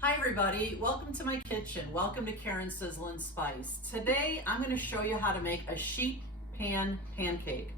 Hi everybody, welcome to my kitchen. Welcome to Karen's Sizzle and Spice. Today I'm going to show you how to make a sheet pan pancake.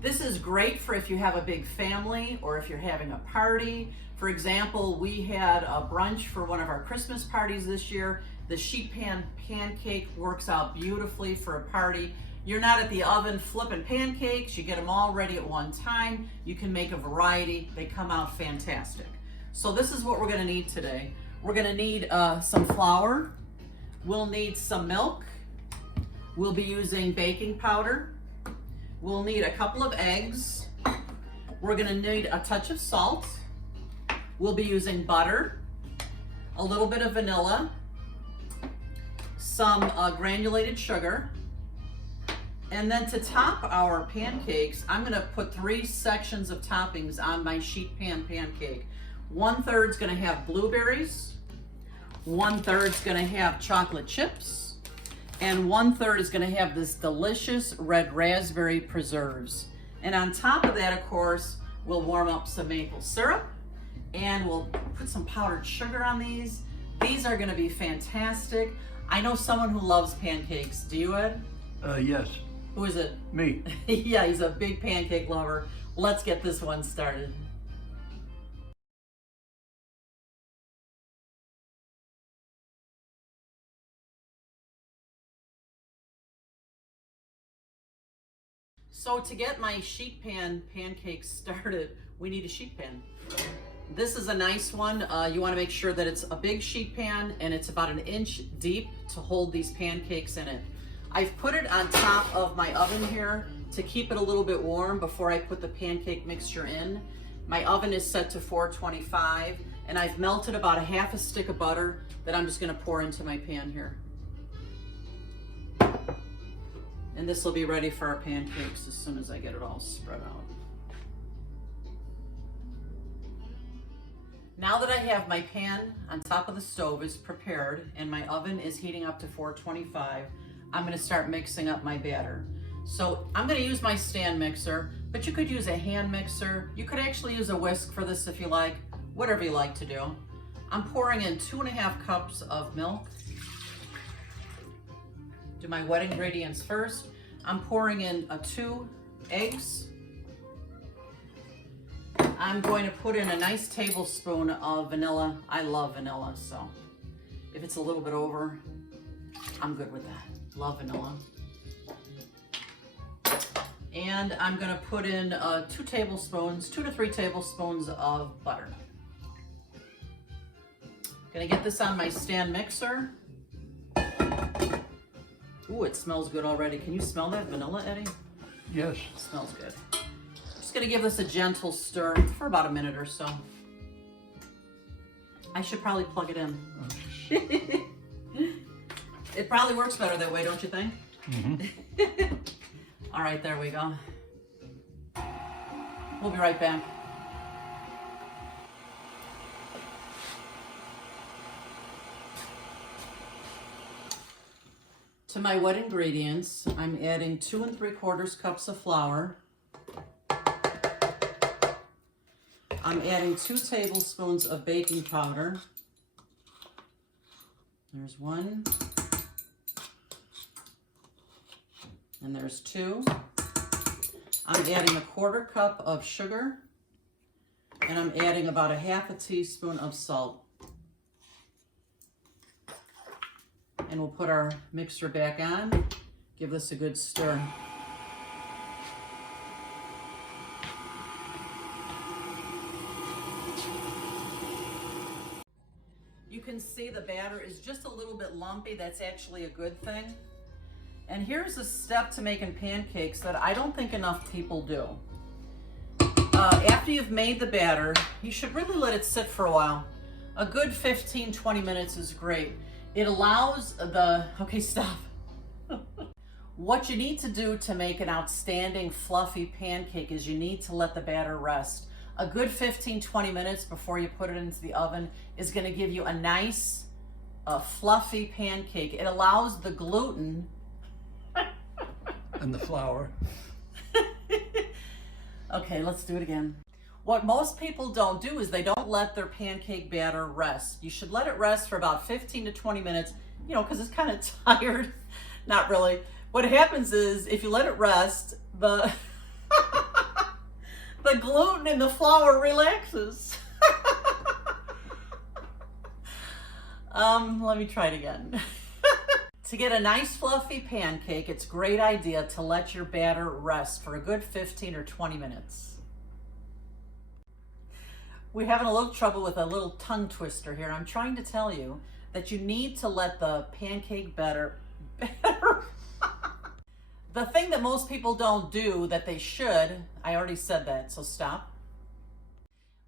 This is great for if you have a big family or if you're having a party. For example, we had a brunch for one of our Christmas parties this year. The sheet pan pancake works out beautifully for a party. You're not at the oven flipping pancakes, you get them all ready at one time. You can make a variety, they come out fantastic. So this is what we're going to need today. We're going to need some flour, we'll need some milk, we'll be using baking powder, we'll need a couple of eggs, we're going to need a touch of salt, we'll be using butter, a little bit of vanilla, some granulated sugar, and then to top our pancakes, I'm going to put 3 sections of toppings on my sheet pan pancake. 1/3 is going to have blueberries, 1/3 is going to have chocolate chips, and 1/3 is going to have this delicious red raspberry preserves. And on top of that, of course, we'll warm up some maple syrup and we'll put some powdered sugar on these. These are going to be fantastic. I know someone who loves pancakes. Do you, Ed? Yes. Who is it? Me. Yeah, he's a big pancake lover. Let's get this one started. So to get my sheet pan pancakes started, we need a sheet pan. This is a nice one. You want to make sure that it's a big sheet pan and it's about 1 inch deep to hold these pancakes in it. I've put it on top of my oven here to keep it a little bit warm before I put the pancake mixture in. My oven is set to 425 and I've melted about 1/2 stick of butter that I'm just going to pour into my pan here. And this will be ready for our pancakes as soon as I get it all spread out. Now that I have my pan on top of the stove is prepared and my oven is heating up to 425, I'm going to start mixing up my batter. So I'm going to use my stand mixer, but you could use a hand mixer. You could actually use a whisk for this if you like, whatever you like to do. I'm pouring in 2.5 cups of milk. Do my wet ingredients first. I'm pouring in 2 eggs. I'm going to put in a nice tablespoon of vanilla. I love vanilla, so if it's a little bit over, I'm good with that. Love vanilla. And I'm going to put in 2 to 3 tablespoons of butter. Gonna get this on my stand mixer. Ooh, it smells good already. Can you smell that vanilla, Eddie? Yes. It smells good. Just gonna give this a gentle stir for about a minute or so. I should probably plug it in. It probably works better that way, don't you think? Mm-hmm. All right, there we go. We'll be right back. To my wet ingredients, I'm adding 2 3/4 cups of flour. I'm adding 2 tablespoons of baking powder. There's 1. And there's 2. I'm adding 1/4 cup of sugar. And I'm adding about 1/2 teaspoon of salt. And we'll put our mixture back on. Give this a good stir. You can see the batter is just a little bit lumpy. That's actually a good thing. And here's a step to making pancakes that I don't think enough people do. After you've made the batter, you should really let it sit for a while. A good 15-20 minutes is great. It allows okay, stop. What you need to do to make an outstanding fluffy pancake is you need to let the batter rest. A good 15-20 minutes before you put it into the oven is going to give you a nice fluffy pancake. It allows the gluten And the flour. Okay, let's do it again. What most people don't do is they don't let their pancake batter rest. You should let it rest for about 15 to 20 minutes, you know, because it's kind of tired. Not really. What happens is if you let it rest, the the gluten in the flour relaxes. Let me try it again. To get a nice fluffy pancake, it's a great idea to let your batter rest for a good 15 or 20 minutes. We're having a little trouble with a little tongue twister here. I'm trying to tell you that you need to let the pancake batter the thing that most people don't do that they should, I already said that, so stop.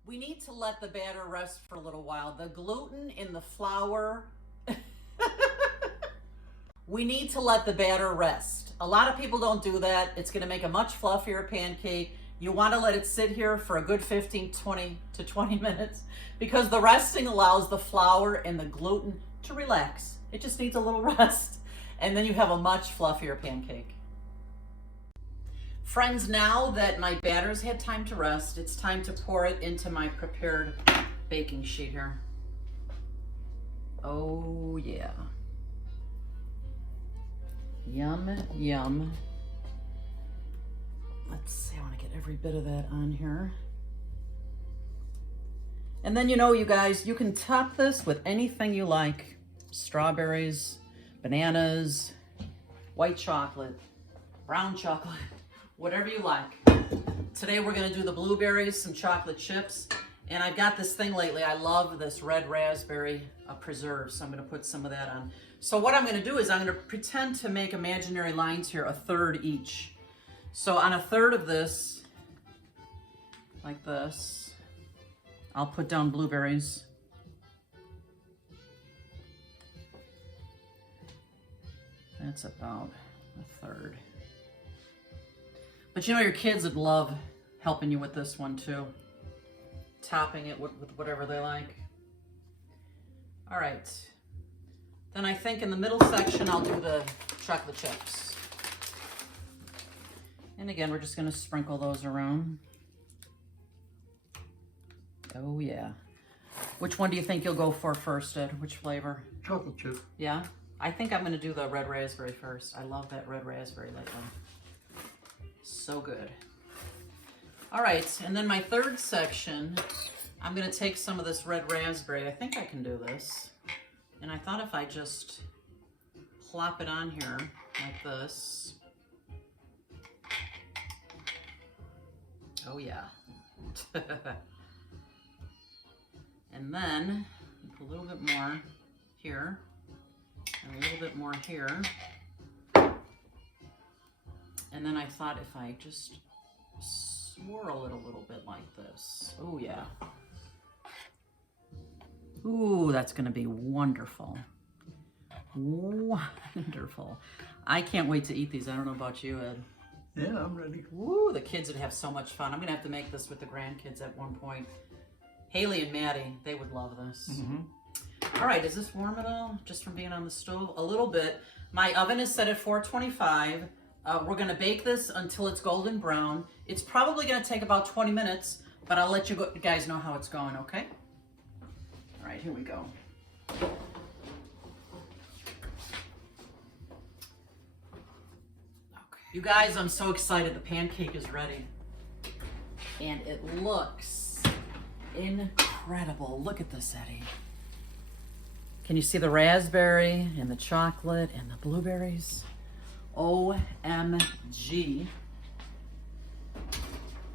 We need to let the batter rest for a little while. The gluten in the flour, we need to let the batter rest. A lot of people don't do that. It's gonna make a much fluffier pancake. You wanna let it sit here for a good 15, 20 to 20 minutes because the resting allows the flour and the gluten to relax. It just needs a little rest. And then you have a much fluffier pancake. Friends, now that my batter's had time to rest, it's time to pour it into my prepared baking sheet here. Oh yeah. Yum, yum. Let's see, I want to get every bit of that on here. And then, you know, you guys, you can top this with anything you like. Strawberries, bananas, white chocolate, brown chocolate, whatever you like. Today we're gonna do the blueberries, some chocolate chips, and I've got this thing lately. I love this red raspberry preserve, so I'm gonna put some of that on. So what I'm gonna do is I'm gonna pretend to make imaginary lines here, a third each. So on a third of this, like this, I'll put down blueberries. That's about a third. But you know your kids would love helping you with this one too. Topping it with whatever they like. All right. Then I think in the middle section I'll do the chocolate chips. And again, we're just gonna sprinkle those around. Oh yeah. Which one do you think you'll go for first, Ed? Which flavor? Chocolate chip. Yeah? I think I'm gonna do the red raspberry first. I love that red raspberry lately. So good. All right, and then my third section, I'm gonna take some of this red raspberry. I think I can do this. And I thought if I just plop it on here like this. Oh yeah. And then a little bit more here and a little bit more here. And then I thought if I just swirl it a little bit like this. Oh yeah. Ooh, that's gonna be wonderful. Wonderful. I can't wait to eat these. I don't know about you, Ed. Yeah, I'm ready. Ooh, the kids would have so much fun. I'm gonna have to make this with the grandkids at one point. Haley and Maddie, they would love this. Mm-hmm. All right, is this warm at all? Just from being on the stove? A little bit. My oven is set at 425. We're gonna bake this until it's golden brown. It's probably gonna take about 20 minutes, but I'll let you guys know how it's going, okay? All right, here we go. Okay. You guys, I'm so excited. The pancake is ready. And it looks incredible. Look at this, Eddie. Can you see the raspberry and the chocolate and the blueberries? OMG.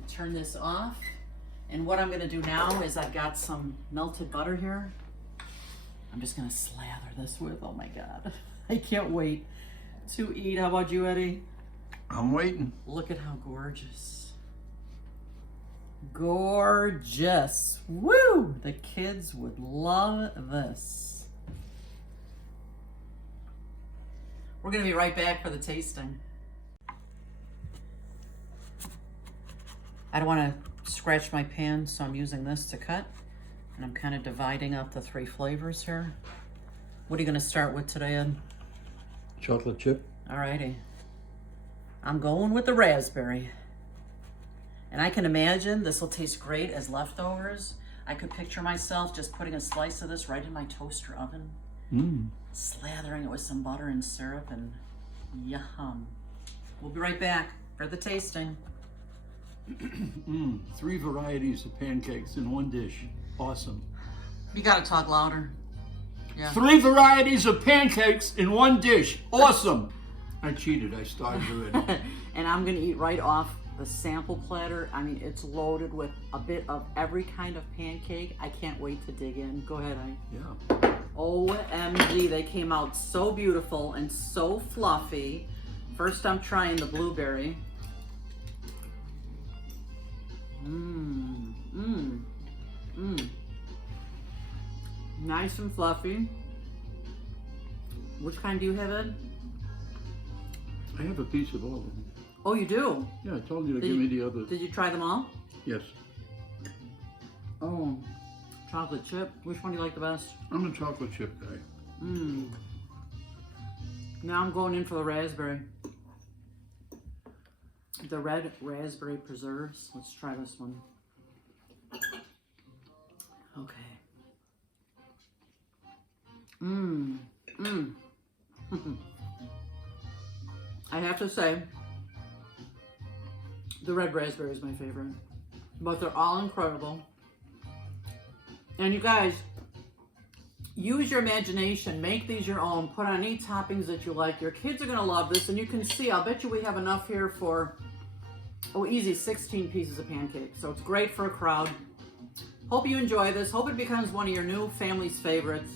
Turn this off. And what I'm gonna do now is I've got some melted butter here. I'm just gonna slather this with, oh my God. I can't wait to eat. How about you, Eddie? I'm waiting. Look at how gorgeous. Gorgeous. Woo! The kids would love this. We're gonna be right back for the tasting. I don't wanna scratch my pan, so I'm using this to cut. And I'm kind of dividing up the three flavors here. What are you gonna start with today, Ed? Chocolate chip. Alrighty. I'm going with the raspberry. And I can imagine this will taste great as leftovers. I could picture myself just putting a slice of this right in my toaster oven, slathering it with some butter and syrup, and yum. We'll be right back for the tasting. 3 varieties of pancakes in one dish. Awesome. You gotta talk louder. Yeah. 3 varieties of pancakes in one dish. Awesome. I cheated. I started already. And I'm gonna eat right off the sample platter. I mean, it's loaded with a bit of every kind of pancake. I can't wait to dig in. Go ahead, Yeah. OMG, they came out so beautiful and so fluffy. First, I'm trying the blueberry. Nice and fluffy. Which kind do you have, Ed? I have a piece of all of them. Oh, you do? Yeah, I told you to give me the others. Did you try them all? Yes. Oh, chocolate chip. Which one do you like the best? I'm a chocolate chip guy. Now I'm going in for the raspberry. The red raspberry preserves. Let's try this one. Okay. I have to say, the red raspberry is my favorite. But they're all incredible. And you guys, use your imagination. Make these your own. Put on any toppings that you like. Your kids are going to love this. And you can see, I'll bet you we have enough here for, easy 16 pieces of pancake. So it's great for a crowd. Hope you enjoy this. Hope it becomes one of your new family's favorites.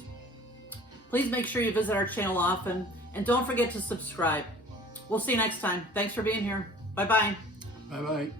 Please make sure you visit our channel often. And don't forget to subscribe. We'll see you next time. Thanks for being here. Bye-bye. Bye-bye.